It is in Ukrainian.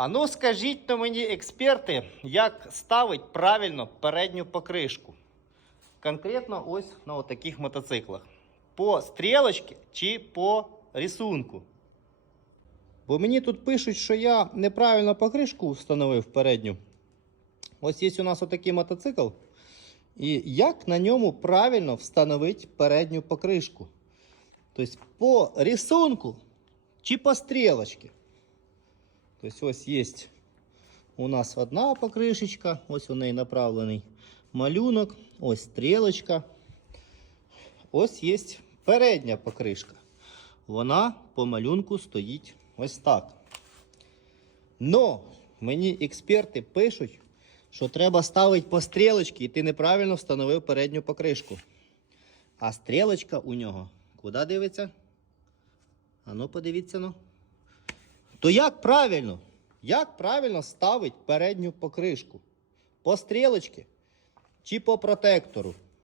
А ну скажіть то мені, експерти, як ставить правильно передню покришку. Конкретно ось на таких мотоциклах. По стрілочці чи по рисунку. Бо мені тут пишуть, що я неправильно покришку встановив передню. Ось є у нас отакий мотоцикл. І як на ньому правильно встановити передню покришку? Тобто по рисунку чи по стрілочці. Тобто ось є у нас одна покришечка, ось у неї направлений малюнок, ось стрілочка. Ось є передня покришка. Вона по малюнку стоїть ось так. Но мені експерти пишуть, що треба ставити по стрілочці, і ти неправильно встановив передню покришку. А стрілочка у нього куди дивиться? А ну подивіться ну. То як правильно? Як правильно ставить передню покришку? По стрілочці чи по протектору?